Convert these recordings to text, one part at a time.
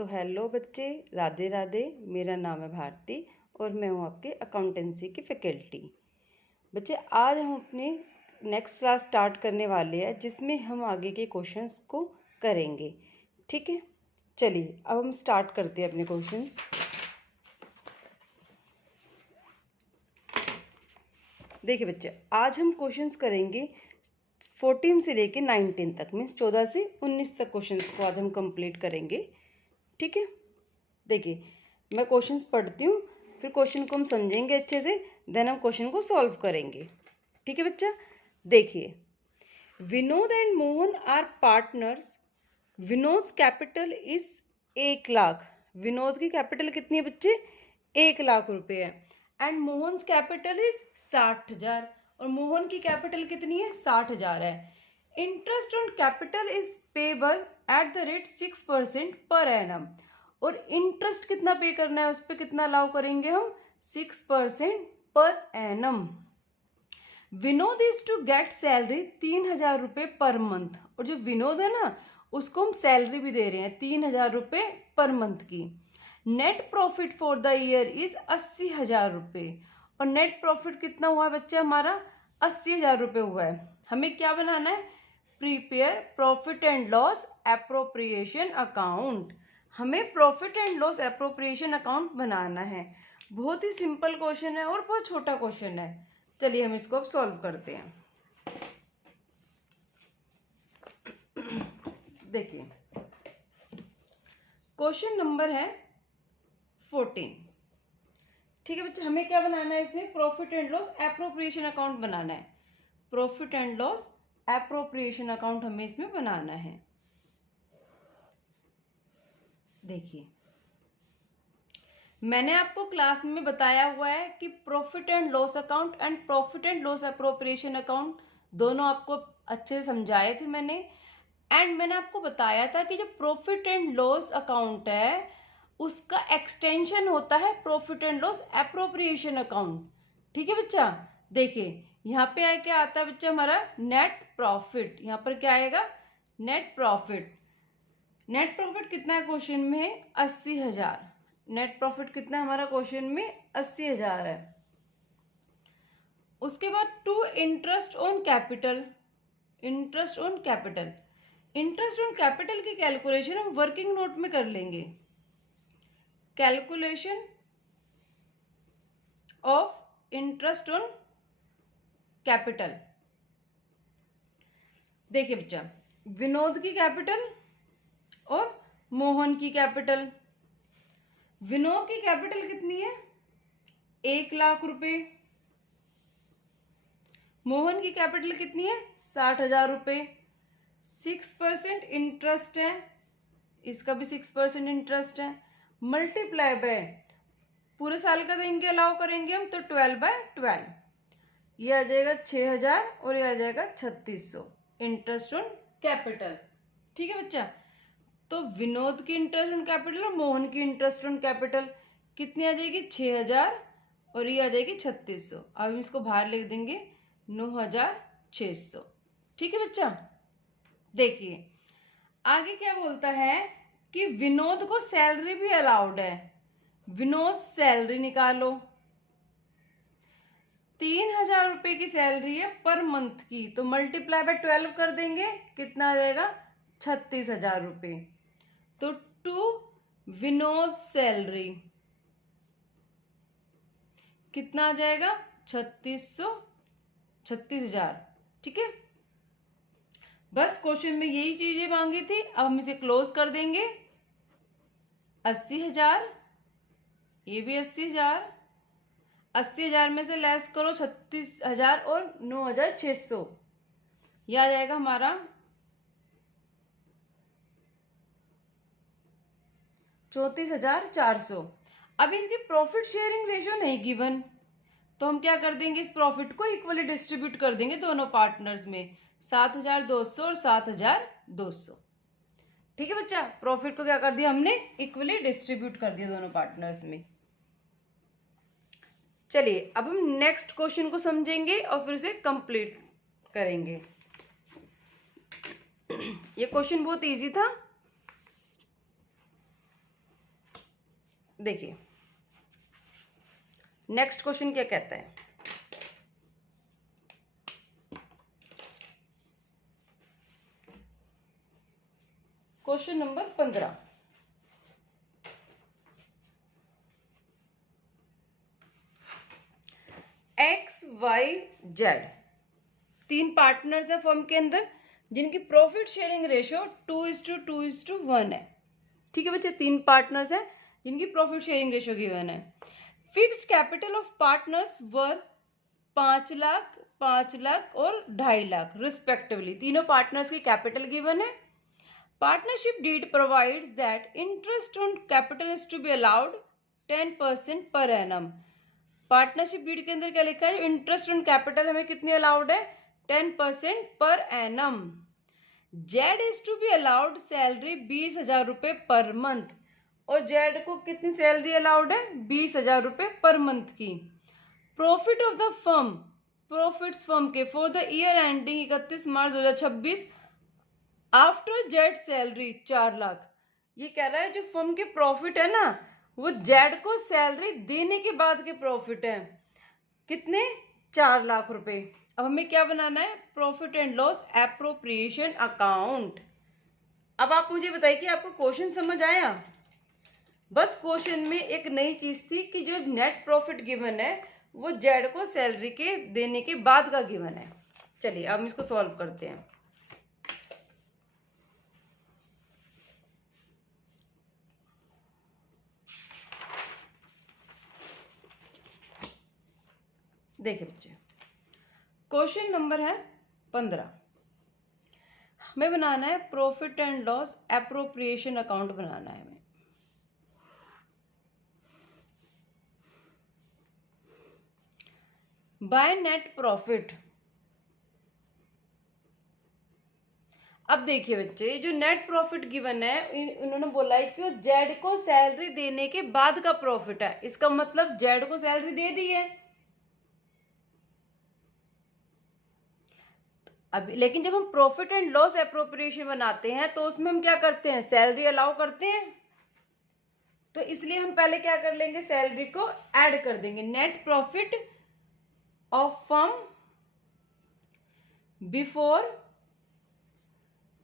तो हेलो बच्चे, राधे राधे। मेरा नाम है भारती और मैं हूँ आपके अकाउंटेंसी की फैकल्टी। बच्चे, आज हम अपनी नेक्स्ट क्लास स्टार्ट करने वाले हैं जिसमें हम आगे के क्वेश्चंस को करेंगे। ठीक है, चलिए अब हम स्टार्ट करते हैं अपने क्वेश्चंस। देखिए बच्चे, आज हम क्वेश्चंस करेंगे 14 से लेके 19 तक, मीन्स 14 से 19 तक क्वेश्चंस को आज हम कंप्लीट करेंगे। ठीक है, देखिए मैं क्वेश्चंस पढ़ती हूँ, फिर क्वेश्चन को हम समझेंगे अच्छे से, देन हम क्वेश्चन को सॉल्व करेंगे। ठीक है बच्चा, देखिए Vinod and Mohan are partners. Vinod capital is 1 lakh. Vinod की कैपिटल कितनी है बच्चे? 1 लाख रुपए है। एंड मोहन कैपिटल इज 60,000 और मोहन की कैपिटल कितनी है? 60,000 है। Interest on capital is payable at the rate 6% per annum. और इंटरेस्ट कितना पे करना है, उस पर कितना अलाउ करेंगे हम? 6% per annum. Vinod is to get salary 3,000 रुपये पर मंथ। और जो विनोद है ना, उसको हम सैलरी भी दे रहे हैं 3,000 रुपये पर मंथ की। Net profit for the year is 80,000 रुपये। और नेट प्रॉफिट कितना हुआ है बच्चा हमारा? 80,000 रुपये हुआ है। हमें क्या बनाना है? Prepare profit and loss appropriation account. हमें profit and loss appropriation account बनाना है। बहुत ही सिंपल क्वेश्चन है और बहुत छोटा क्वेश्चन है। चलिए हम इसको अब सॉल्व करते हैं। देखिए क्वेश्चन नंबर है 14। ठीक है बच्चे, हमें क्या बनाना है? इसमें profit and loss appropriation account बनाना है। Profit and loss appropriation account हमें इसमें बनाना है। देखिए मैंने आपको क्लास में बताया हुआ है कि profit and loss account and profit and loss appropriation account दोनों आपको अच्छे से समझाए थे मैंने। एंड मैंने आपको बताया था कि जो प्रॉफिट एंड लॉस अकाउंट है उसका एक्सटेंशन होता है profit and loss appropriation account. ठीक है बच्चा, देखिए यहाँ पे आए क्या आता है बच्चा हमारा? Net profit. यहाँ पर क्या आएगा? Net profit. नेट प्रॉफिट कितना है क्वेश्चन में? 80,000। नेट प्रॉफिट कितना है हमारा क्वेश्चन में? 80,000 है। उसके बाद to interest on capital. Interest on capital, interest on capital की कैलकुलेशन हम वर्किंग नोट में कर लेंगे। Calculation of interest on capital. देखिए बच्चा, विनोद की कैपिटल और मोहन की कैपिटल। विनोद की कैपिटल कितनी है? 1 लाख रुपए। मोहन की कैपिटल कितनी है? 60,000 रुपये। 6% इंटरेस्ट है, इसका भी 6% इंटरेस्ट है। मल्टीप्लाई बाय, पूरे साल का देंगे अलाउ करेंगे हम, तो 12/12। ये आ जाएगा 6,000 और ये आ जाएगा 3,600 इंटरेस्ट ऑन कैपिटल। ठीक है बच्चा, तो विनोद की इंटरेस्ट ऑन कैपिटल और मोहन की इंटरेस्ट ऑन कैपिटल कितनी आ जाएगी? 6,000 और ये आ जाएगी 3,600। अब हम इसको बाहर लिख देंगे 9,600। ठीक है बच्चा, देखिए आगे क्या बोलता है कि विनोद को सैलरी भी अलाउड है। विनोद सैलरी निकालो। 3,000 रुपए की सैलरी है पर मंथ की, तो मल्टीप्लाई बाय 12 कर देंगे, कितना आ जाएगा? 36,000 रुपये। तो टू विनोद सैलरी कितना आ जाएगा? 36,000। ठीक है, बस क्वेश्चन में यही चीजें मांगी थी। अब हम इसे क्लोज कर देंगे। 80,000, ये भी 80,000। 80,000 में से लेस करो 36,000 और 9,600, यह आ जाएगा हमारा 34,400। अब इसकी प्रॉफिट शेयरिंग रेशियो नहीं गिवन, तो हम क्या कर देंगे? इस प्रॉफिट को इक्वली डिस्ट्रीब्यूट कर देंगे दोनों पार्टनर्स में, 7,200 और 7,200। ठीक है बच्चा, प्रॉफिट को क्या कर दिया हमने? इक्वली डिस्ट्रीब्यूट कर दिया दोनों पार्टनर्स में। चलिए अब हम नेक्स्ट क्वेश्चन को समझेंगे और फिर उसे कंप्लीट करेंगे। ये क्वेश्चन बहुत इजी था। देखिए नेक्स्ट क्वेश्चन क्या कहता है। Question number 15, X Y Z तीन पार्टनर्स है फर्म के अंदर जिनकी प्रॉफिट शेयरिंग रेशियो 2:2:1 है। ठीक है बच्चे, तीन पार्टनर्स हैं जिनकी प्रॉफिट शेयरिंग रेशियो गिवन है। Fixed capital of partners were 5 lakh, 5 lakh और 2.5 लाख रिस्पेक्टिवली। तीनों पार्टनर्स की कैपिटल गिवन है। Partnership deed provides that interest on capital is to be allowed 10% per annum. Partnership deed के अंदर क्या लिखा है, इंटरेस्ट ऑन कैपिटल हमें कितनी अलाउड है, 10% per annum. Z is to be allowed salary 20,000 रुपए पर मंथ, और जेड को कितनी सैलरी अलाउड है, 20,000 रुपए पर मंथ की। Profit of the firm, profits firm के for the year ending 31 March 2026 after जेड सैलरी 4 लाख। ये कह रहा है जो फर्म के प्रॉफिट है ना वो जेड को सैलरी देने के बाद के प्रॉफिट है, कितने, 4 लाख रुपए। अब हमें क्या बनाना है, profit and loss appropriation account. अब आप मुझे बताइए कि आपको क्वेश्चन समझ आया। बस क्वेश्चन में एक नई चीज थी कि जो नेट प्रॉफिट गिवन है वो जेड को सैलरी के देने के बाद का गिवन है। चलिए अब हम इसको सॉल्व करते हैं। देखिए बच्चे, क्वेश्चन नंबर है 15, हमें बनाना है profit and loss appropriation account बनाना है हमें। By net profit. अब देखिए बच्चे, जो नेट प्रॉफिट गिवन है उन्होंने बोला है कि वो जेड को सैलरी देने के बाद का प्रॉफिट है। इसका मतलब जेड को सैलरी दे दी है। अभी लेकिन जब हम प्रॉफिट एंड लॉस एप्रोप्रिएशन बनाते हैं तो उसमें हम क्या करते हैं, सैलरी अलाउ करते हैं। तो इसलिए हम पहले क्या कर लेंगे, सैलरी को ऐड कर देंगे। Net profit of firm before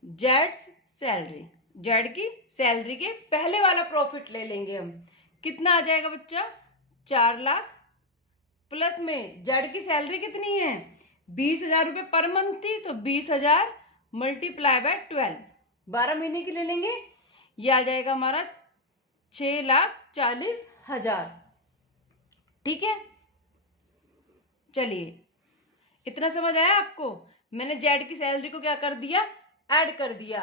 Jades salary, Z की सैलरी के पहले वाला प्रॉफिट ले लेंगे हम। कितना आ जाएगा बच्चा, 4 लाख, प्लस में जेड की सैलरी कितनी है, 20,000 रुपए पर मंथ थी, तो 20,000 मल्टीप्लाई बाय 12, 12 महीने की ले लेंगे। ये आ जाएगा हमारा 6,40,000। ठीक है, चलिए इतना समझ आया आपको। मैंने जेड की सैलरी को क्या कर दिया, ऐड कर दिया,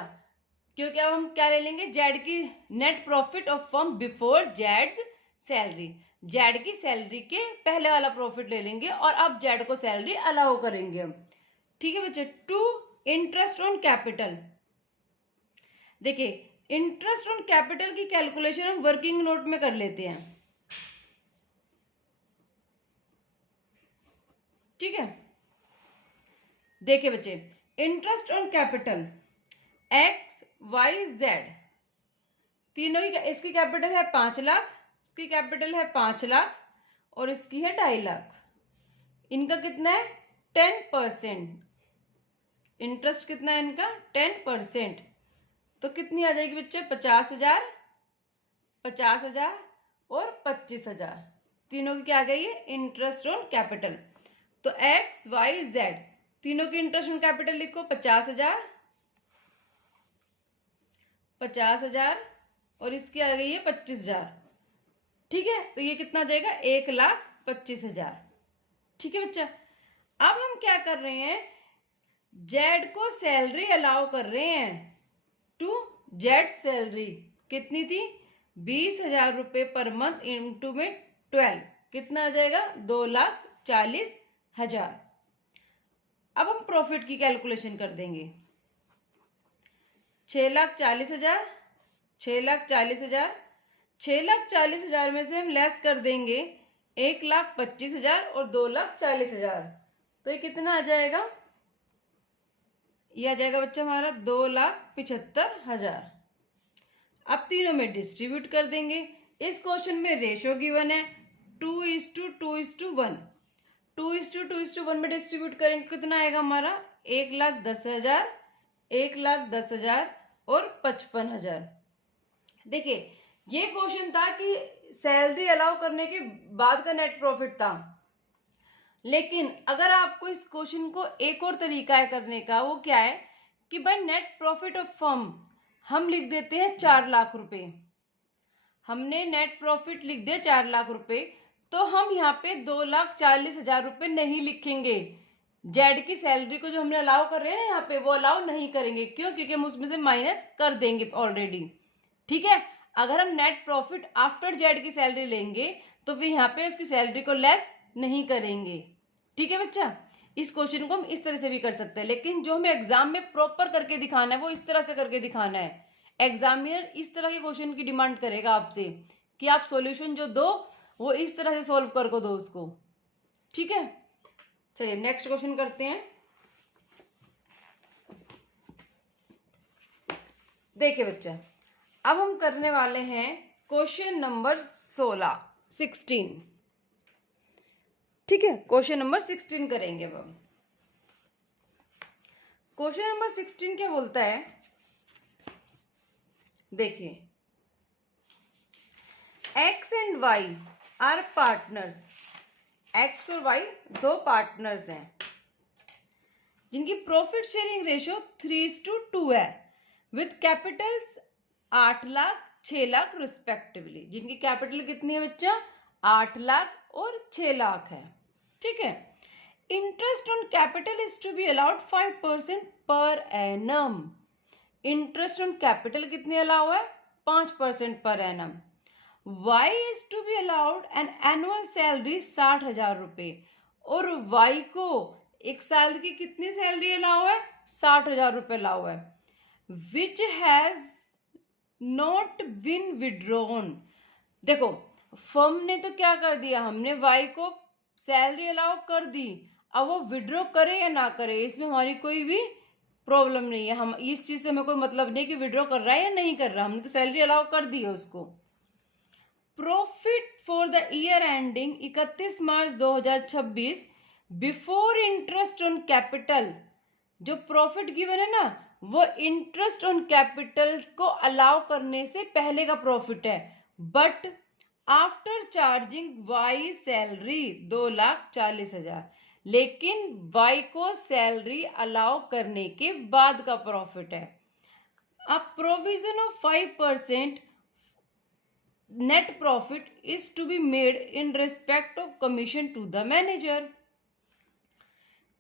क्योंकि अब हम क्या ले लेंगे, जेड की net profit of firm before Jades salary, Z की सैलरी के पहले वाला प्रॉफिट ले लेंगे और अब जेड को सैलरी अलाउ करेंगे हम। ठीक है बच्चे, टू इंटरेस्ट ऑन कैपिटल। देखिए इंटरेस्ट ऑन कैपिटल की कैलकुलेशन हम वर्किंग नोट में कर लेते हैं। ठीक है, देखिए बच्चे, interest on capital X Y Z तीनों की, इसकी कैपिटल है 5 लाख, इसकी कैपिटल है 5 लाख और इसकी है 2.5 लाख। इनका कितना है, 10%। इंटरेस्ट कितना है इनका, 10%। तो कितनी आ जाएगी बच्चे, 50,000, 50,000 और 25,000। तीनों की क्या आ गई है, इंटरेस्ट ऑन कैपिटल। तो एक्स वाई जेड तीनों की इंटरेस्ट ऑन कैपिटल लिखो, 50,000, 50,000 और इसकी आ गई है 25,000। ठीक है, तो ये कितना जाएगा, 1,25,000। ठीक है बच्चा, अब हम क्या कर रहे हैं, जेड को सैलरी अलाउ कर रहे हैं टू जेड सैलरी कितनी थी, 20,000 रुपए पर मंथ इंटू में 12, कितना आ जाएगा, 2,40,000। अब हम प्रॉफिट की कैलकुलेशन कर देंगे, 6,40,000, 6,40,000, 6,40,000 में से हम लेस कर देंगे 1,25,000 और 2,40,000, तो ये कितना आ जाएगा, ये आ जाएगा बच्चा हमारा 2,75,000। अब तीनों में डिस्ट्रीब्यूट कर देंगे, इस क्वेश्चन में रेशियो गिवन है 2:2:1। 2:2:1 में डिस्ट्रीब्यूट करेंगे कितना आएगा हमारा 1,10,000, 1,10,000 और 55,000। देखिए ये क्वेश्चन था कि सैलरी अलाउ करने के बाद का नेट प्रॉफिट था, लेकिन अगर आपको इस क्वेश्चन को एक और तरीका है करने का, वो क्या है कि भाई नेट प्रॉफिट ऑफ फर्म हम लिख देते हैं 4 लाख रुपए। हमने नेट प्रॉफिट लिख दिया 4 लाख रुपए, तो हम यहाँ पे 2,40,000 रुपए नहीं लिखेंगे। जेड की सैलरी को जो हमने अलाउ कर रहे हैं ना यहाँ पे, वो अलाउ नहीं करेंगे। क्यों? क्योंकि हम उसमें से माइनस कर देंगे ऑलरेडी। ठीक है, अगर हम नेट प्रॉफिट आफ्टर जेड की सैलरी लेंगे तो फिर यहाँ पे उसकी सैलरी को लेस नहीं करेंगे। ठीक है बच्चा, इस क्वेश्चन को हम इस तरह से भी कर सकते हैं, लेकिन जो हमें एग्जाम में प्रॉपर करके दिखाना है वो इस तरह से करके दिखाना है। एग्जामिनर इस तरह के क्वेश्चन की डिमांड करेगा आपसे कि आप सॉल्यूशन जो दो वो इस तरह से सॉल्व करके दो उसको। ठीक है, चलिए नेक्स्ट क्वेश्चन करते हैं। देखिए बच्चा, अब हम करने वाले हैं क्वेश्चन नंबर 16। ठीक है, क्वेश्चन नंबर 16 करेंगे अब हम। क्वेश्चन नंबर 16 क्या बोलता है, देखिए X and Y are partners. X और वाई दो पार्टनर्स हैं जिनकी प्रॉफिट शेयरिंग रेशियो 3:2 है, with capitals 8 lakh 6 lakh respectively. जिनकी कैपिटल कितनी है बच्चा, 8 लाख और 6 लाख है। ठीक है, interest on capital is to be allowed 5% per annum. Interest on capital कितने अलाउ है, 5% per annum. Y is to be allowed an annual salary 60,000 रुपए, और Y को एक साल की कितनी सैलरी अलाउ है, 60,000 रुपए अलाउ है। Which has not been withdrawn। देखो फर्म ने तो क्या कर दिया, हमने Y को सैलरी अलाउ कर दी, अब वो विड्रॉ करे या ना करे इसमें हमारी कोई भी प्रॉब्लम नहीं है। हम इस चीज से हमें कोई मतलब नहीं कि विड्रॉ कर रहा है या नहीं कर रहा, हमने तो सैलरी अलाउ कर दी है उसको। Profit for the year ending 31 March 2026 before interest on capital. जो प्रॉफिट गिवन है ना वो इंटरेस्ट ऑन कैपिटल को अलाउ करने से पहले का प्रॉफिट है, but after charging Y salary 2,40,000। लेकिन वाई को सैलरी अलाउ करने के बाद का प्रॉफिट है। A provision of 5% net profit is to be made in respect of commission to the manager.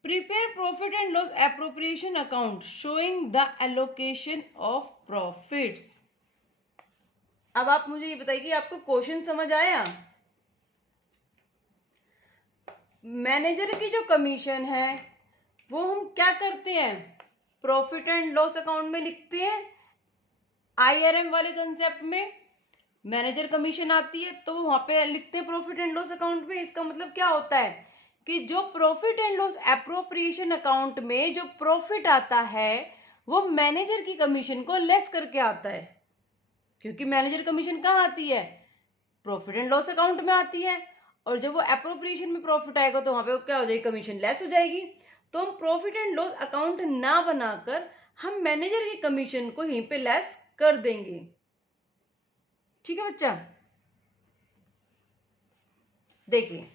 Prepare profit and loss appropriation account showing the allocation of profits. अब आप मुझे ये बताइए कि आपको क्वेश्चन समझ आया। मैनेजर की जो कमीशन है वो हम क्या करते हैं, प्रॉफिट एंड लॉस अकाउंट में लिखते हैं। IRM वाले कंसेप्ट में मैनेजर कमीशन आती है तो वहां पे लिखते हैं प्रॉफिट एंड लॉस अकाउंट में। इसका मतलब क्या होता है कि जो profit and loss appropriation account में जो प्रॉफिट आता है वो मैनेजर की कमीशन को लेस करके आता है, क्योंकि मैनेजर कमीशन कहाँ आती है, प्रॉफिट एंड लॉस अकाउंट में आती है। और जब वो एप्रोप्रिएशन में प्रॉफिट आएगा तो वहां पे क्या हो जाएगी, कमीशन लेस हो जाएगी। तो हम प्रॉफिट एंड लॉस अकाउंट ना बनाकर हम मैनेजर की कमीशन को यहीं पे लेस कर देंगे। ठीक है बच्चा, देखिए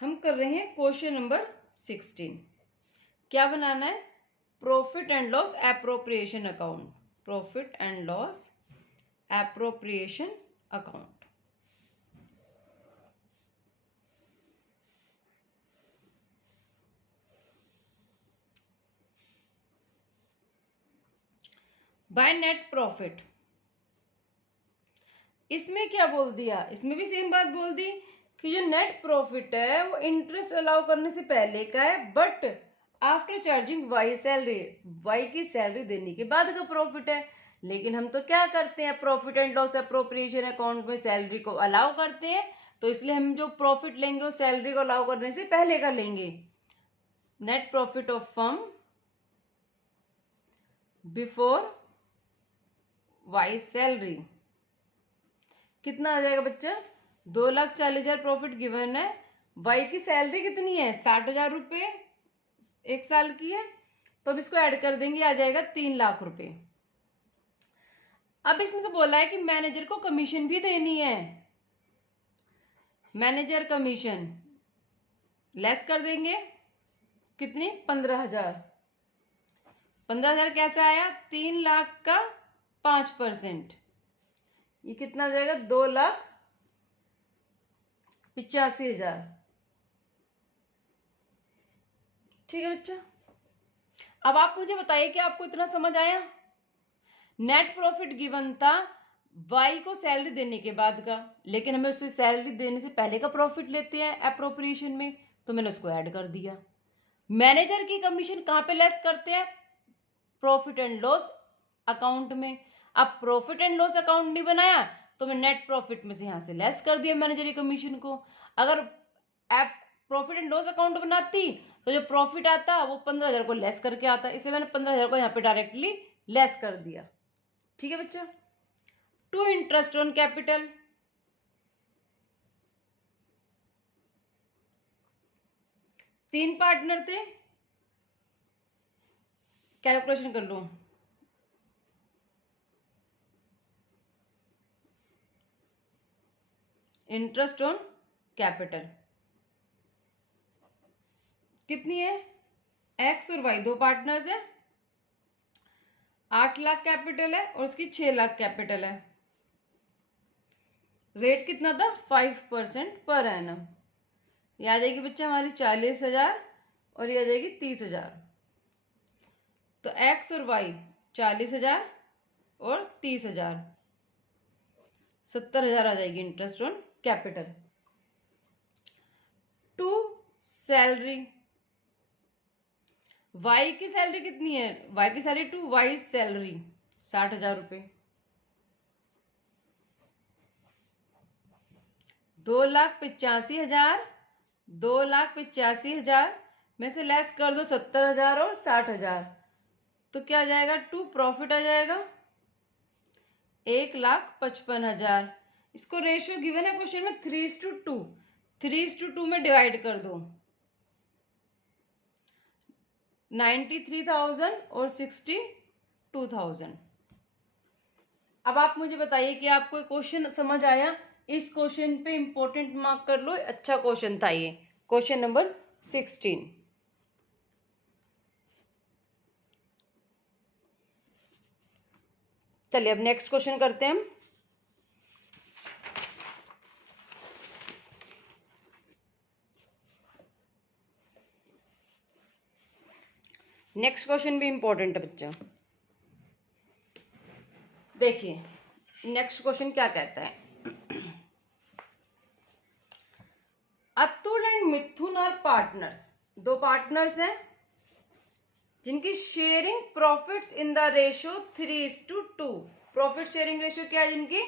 हम कर रहे हैं क्वेश्चन नंबर 16। क्या बनाना है, profit and loss appropriation account. Profit and loss appropriation account. Bye net profit. इसमें क्या बोल दिया, इसमें भी सेम बात बोल दी कि जो नेट प्रॉफिट है वो इंटरेस्ट अलाउ करने से पहले का है, but after charging Y salary, Y की सैलरी देने के बाद का प्रॉफिट है। लेकिन हम तो क्या करते हैं, profit and loss appropriation account में सैलरी को अलाउ करते हैं, तो इसलिए हम जो प्रॉफिट लेंगे वो सैलरी को अलाउ करने से पहले का लेंगे। Net profit of firm before Y salary. कितना आ जाएगा बच्चा? 2,40,000 प्रॉफिट गिवन है। वाई की सैलरी कितनी है? 60,000 रुपये 1 साल की है, तो अब इसको ऐड कर देंगे, आ जाएगा 3 लाख रुपए। अब इसमें से बोला है कि मैनेजर को कमीशन भी देनी है। मैनेजर कमीशन लेस कर देंगे, कितनी? 15,000। 15,000 कैसे आया? 3 लाख का 5%, ये कितना हो जाएगा? 2,85,000। ठीक है बच्चा, अब आप मुझे बताइए कि आपको इतना समझ आया? नेट प्रॉफिट गिवन था वाई को सैलरी देने के बाद का, लेकिन हमें उससे सैलरी देने से पहले का प्रॉफिट लेते हैं एप्रोप्रिएशन में, तो मैंने उसको ऐड कर दिया। मैनेजर की कमीशन कहां पे लेस करते हैं? प्रॉफिट एंड लॉस अकाउंट में। अब प्रॉफिट एंड लॉस अकाउंट नहीं बनाया तो मैं नेट प्रॉफिट में से यहां से लेस कर दिया मैनेजर की कमीशन को। अगर प्रॉफिट एंड लॉस अकाउंट बनाती तो जो प्रॉफिट आता वो 15,000 को लेस करके आता, इसलिए मैंने 15,000 को यहाँ पे डायरेक्टली लेस कर दिया। ठीक है बच्चा। टू इंटरेस्ट ऑन कैपिटल, तीन पार्टनर थे, कैलकुलेशन कर लो। इंटरेस्ट ऑन कैपिटल कितनी है? एक्स और वाई, दो पार्टनर्स है, 8 लाख कैपिटल है और उसकी 6 लाख कैपिटल है। रेट कितना था? 5% पर एनम। ये आ जाएगी बच्चा हमारी 40,000 और ये आ जाएगी 30,000। तो एक्स और वाई 40,000 और 30,000, 70,000 आ जाएगी interest on capital. To salary, Y की सैलरी कितनी है? वाई की सैलरी टू वाई सैलरी 60,000 रुपये। 2,85,000, 2,85,000 में से लेस कर दो 70,000 और 60,000, तो क्या आ जाएगा? टू प्रॉफिट आ जाएगा 1,55,000। इसको रेशियो गिवन है क्वेश्चन में 3:2, 3:2 में डिवाइड कर दो। 93,000 और 62,000। अब आप मुझे बताइए कि आपको क्वेश्चन समझ आया? इस क्वेश्चन पे इंपॉर्टेंट मार्क कर लो, अच्छा क्वेश्चन था ये, क्वेश्चन नंबर 16। चलिए अब नेक्स्ट क्वेश्चन करते हैं हम। नेक्स्ट क्वेश्चन भी इंपॉर्टेंट है बच्चा। देखिए नेक्स्ट क्वेश्चन क्या कहता है। Atul and Mithun are partners, दो पार्टनर्स हैं जिनकी sharing profits in the ratio 3:2। Profit sharing ratio क्या है जिनकी?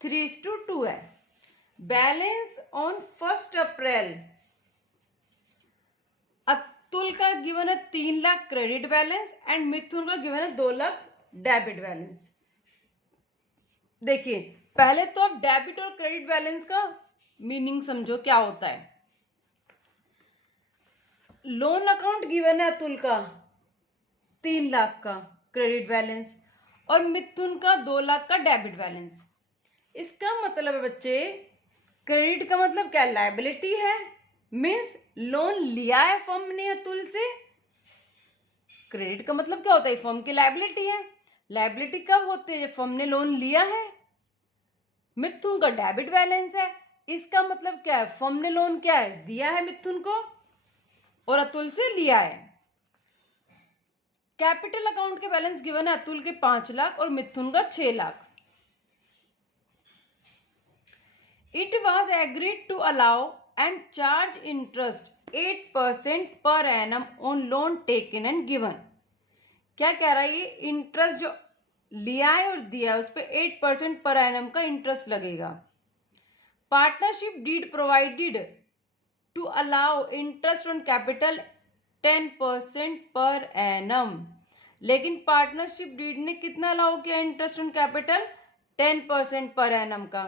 3:2 है। बैलेंस ऑन 1 अप्रैल, अतुल का गिवन है 3 लाख क्रेडिट बैलेंस एंड मिथुन का गिवन है 2 लाख डेबिट बैलेंस। देखिए पहले तो आप डेबिट और क्रेडिट बैलेंस का मीनिंग समझो क्या होता है। लोन अकाउंट गिवन है अतुल का 3 लाख का क्रेडिट बैलेंस और मिथुन का 2 लाख का डेबिट बैलेंस। इसका मतलब है बच्चे, क्रेडिट का मतलब क्या? लायबिलिटी है, मीन्स लोन लिया है फर्म ने अतुल से। क्रेडिट का मतलब क्या होता है? फर्म की लायबिलिटी है। लायबिलिटी कब होती है? जब फर्म ने लोन लिया है। मिथुन का डेबिट बैलेंस है, इसका मतलब क्या है? फर्म ने लोन क्या है? दिया है मिथुन को और अतुल से लिया है। कैपिटल अकाउंट के बैलेंस गिवन है अतुल के 5 लाख और मिथुन का 6 lakh. It was agreed to allow and charge interest 8% per annum on loan taken and given. क्या कह रहा है ये? इंटरेस्ट जो लिया है और दिया है उस पर 8% पर एनम का इंटरेस्ट लगेगा। Partnership deed provided to allow interest on capital 10% per annum. लेकिन पार्टनरशिप डीड ने कितना अलाउ किया interest on capital? 10% per annum का।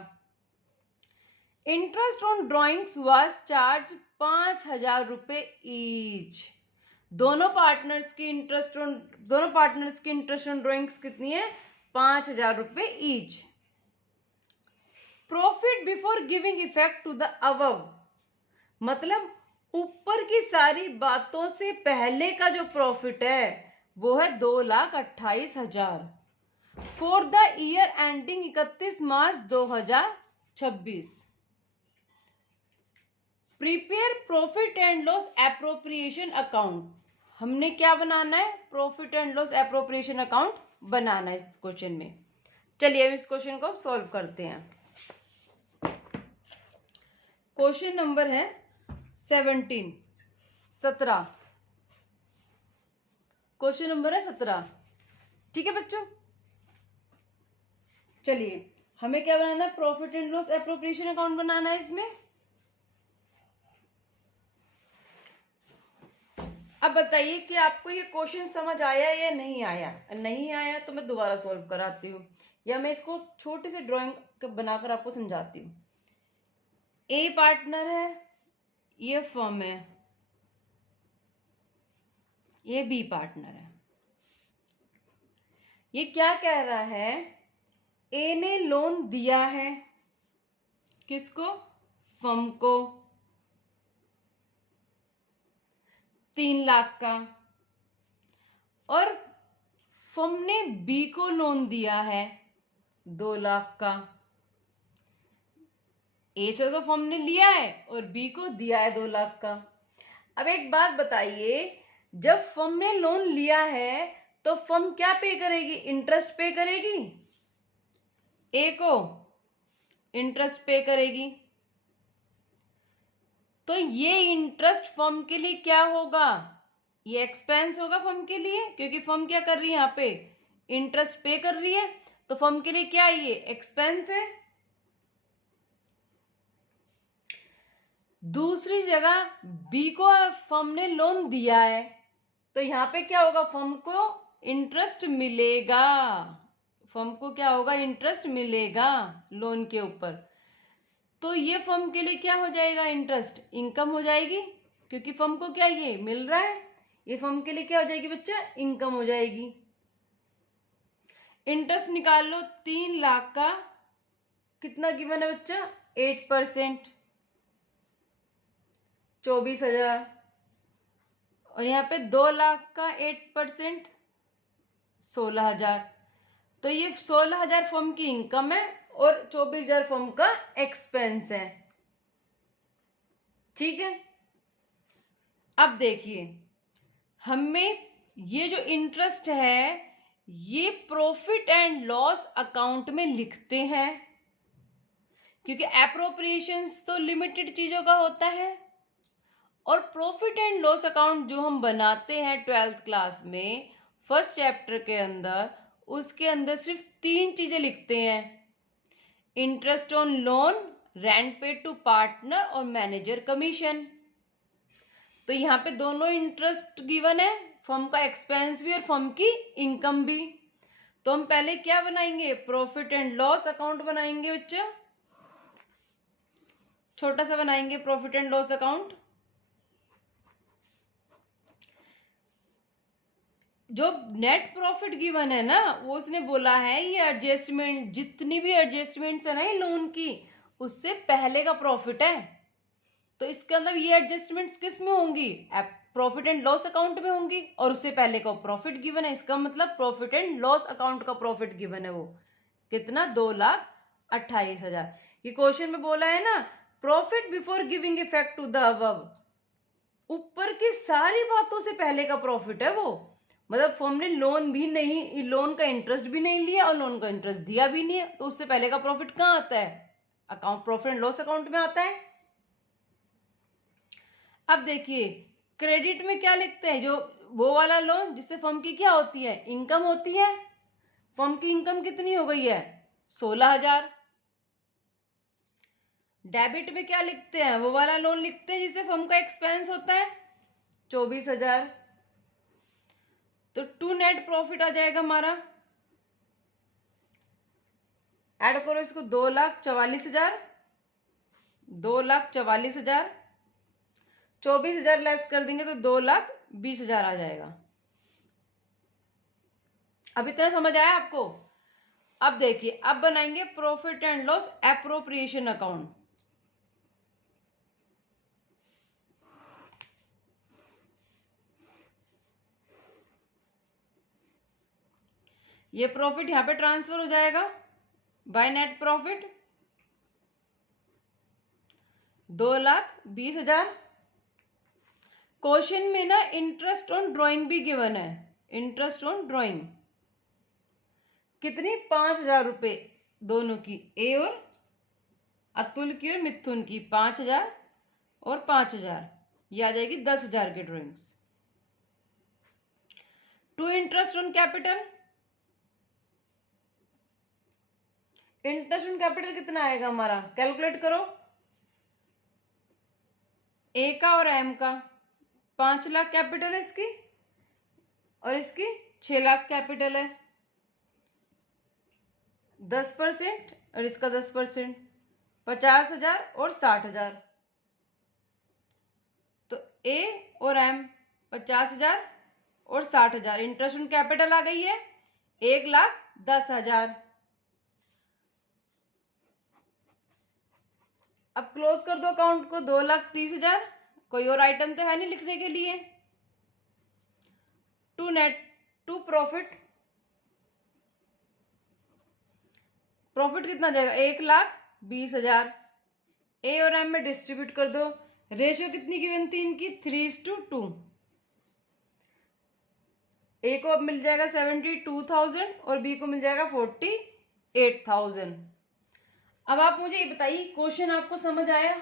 Interest on drawings was charge 5,000 रुपए ईच। दोनों पार्टनर्स की इंटरेस्ट ऑन ड्रॉइंग्स कितनी है? 5,000 रुपए each. Profit before giving effect to the above, मतलब ऊपर की सारी बातों से पहले का जो प्रॉफिट है वो है 2,28,000 for the year ending 31 March 2026। Prepare profit and loss appropriation account. हमने क्या बनाना है? Profit and loss appropriation account बनाना है इस क्वेश्चन में। चलिए अब इस क्वेश्चन को सॉल्व करते हैं। क्वेश्चन नंबर है 17। क्वेश्चन नंबर है 17। ठीक है बच्चों, चलिए हमें क्या बनाना है? Profit and loss appropriation account बनाना है इसमें। अब बताइए कि आपको ये क्वेश्चन समझ आया या नहीं आया? नहीं आया तो मैं दोबारा सॉल्व कराती हूँ, या मैं इसको छोटे से ड्राइंग बनाकर आपको समझाती हूँ। ए पार्टनर है, ये फर्म है, ये बी पार्टनर है। ये क्या कह रहा है? ए ने लोन दिया है, किसको? फर्म को, 3 लाख का, और फर्म ने बी को लोन दिया है 2 लाख का। ए से तो फर्म ने लिया है और बी को दिया है 2 लाख का। अब एक बात बताइए, जब फर्म ने लोन लिया है तो फर्म क्या पे करेगी? इंटरेस्ट पे करेगी, ए को इंटरेस्ट पे करेगी। तो ये इंटरेस्ट फर्म के लिए क्या होगा? ये एक्सपेंस होगा फर्म के लिए, क्योंकि फर्म क्या कर रही है? यहाँ पे इंटरेस्ट पे कर रही है, तो फर्म के लिए क्या है? ये एक्सपेंस है। दूसरी जगह बी को फर्म ने लोन दिया है, तो यहाँ पे क्या होगा? फर्म को इंटरेस्ट मिलेगा। फर्म को क्या होगा? इंटरेस्ट मिलेगा लोन के ऊपर। तो ये फर्म के लिए क्या हो जाएगा? इंटरेस्ट इनकम हो जाएगी, क्योंकि फर्म को क्या ये मिल रहा है। ये फर्म के लिए क्या हो जाएगी बच्चा? इनकम हो जाएगी। इंटरेस्ट निकाल लो 3 लाख का, कितना गिवन है बच्चा? 8%, 24,000। और यहाँ पे 2 लाख का 8%, 16,000। तो ये 16,000 फर्म की इनकम है और 24,000 फर्म का एक्सपेंस है। ठीक है, अब देखिए हमें ये जो इंटरेस्ट है ये प्रॉफिट एंड लॉस अकाउंट में लिखते हैं, क्योंकि एप्रोप्रिएशंस तो लिमिटेड चीजों का होता है, और प्रॉफिट एंड लॉस अकाउंट जो हम बनाते हैं 12th क्लास में फर्स्ट चैप्टर के अंदर, उसके अंदर सिर्फ 3 चीजें लिखते हैं: interest on loan, rent paid to partner और मैनेजर कमीशन। तो यहाँ पे दोनों इंटरेस्ट गिवन है, फर्म का एक्सपेंस भी और फर्म की इनकम भी। तो हम पहले क्या बनाएंगे? प्रॉफिट एंड लॉस अकाउंट बनाएंगे बच्चा, छोटा सा बनाएंगे प्रॉफिट एंड लॉस अकाउंट। जो नेट प्रॉफिट गिवन है ना, वो उसने बोला है ये एडजस्टमेंट, जितनी भी एडजस्टमेंट्स है ना ये लोन की, उससे पहले का प्रॉफिट है। तो इसके अंदर ये एडजस्टमेंट्स किस में होंगी? प्रॉफिट एंड लॉस अकाउंट में होंगी, और उससे पहले का प्रॉफिट गिवन है, इसका मतलब प्रॉफिट एंड लॉस अकाउंट का प्रॉफिट गिवन है वो कितना? 2,28,000। ये क्वेश्चन में बोला है ना, profit before giving effect to the above, ऊपर की सारी बातों से पहले का प्रॉफिट है वो। मतलब फर्म ने लोन भी नहीं, लोन का इंटरेस्ट भी नहीं लिया और लोन का इंटरेस्ट दिया भी नहीं है, तो उससे पहले का प्रॉफिट कहाँ आता है? Account profit and loss account में आता है। अब देखिए क्रेडिट में क्या लिखते हैं? जो वो वाला लोन जिससे फर्म की क्या होती है? इनकम होती है। फर्म की इनकम कितनी हो गई है? 16,000। डेबिट में क्या लिखते हैं? वो वाला लोन लिखते हैं जिससे फर्म का एक्सपेंस होता है 24,000। तो टू नेट प्रॉफिट आ जाएगा हमारा, ऐड करो इसको 2,44,000, 2,44,000, 24,000 लेस कर देंगे तो 2,20,000 आ जाएगा। अब इतना समझ आया आपको? अब देखिए, अब बनाएंगे profit and loss appropriation account. ये प्रॉफिट यहां पे ट्रांसफर हो जाएगा बाय नेट प्रॉफिट 2,20,000। क्वेश्चन में ना इंटरेस्ट ऑन ड्राइंग भी गिवन है, इंटरेस्ट ऑन ड्राइंग कितनी, 5,000 रुपये दोनों की, ए और अतुल की और मिथुन की 5,000 और 5,000, ये आ जाएगी 10,000 की drawings. To interest on capital, interest on capital कितना आएगा हमारा, कैलकुलेट करो। ए का और एम का 5 लाख कैपिटल है इसकी, और इसकी 6 लाख कैपिटल है, 10% और इसका 10%, 50,000 और 60,000। तो ए और एम 50,000 और 60,000, इंटरेस्ट ऑन कैपिटल आ गई है 1,10,000। अब क्लोज कर दो अकाउंट को 2,30,000। कोई और आइटम तो है नहीं लिखने के लिए। To net, to profit, profit कितना जाएगा 1,20,000। ए और एम में डिस्ट्रीब्यूट कर दो, रेशियो कितनी गिवन थी इनकी, 3:2। ए को अब मिल जाएगा 72,000 और बी को मिल जाएगा 48,000। अब आप मुझे ये बताइए, क्वेश्चन आपको समझ आया?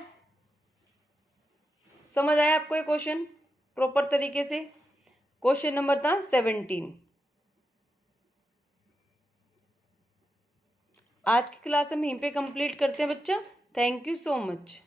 समझ आया आपको ये क्वेश्चन प्रॉपर तरीके से? क्वेश्चन नंबर था 17। आज की क्लास हम यहीं पे कंप्लीट करते हैं बच्चा। Thank you so much.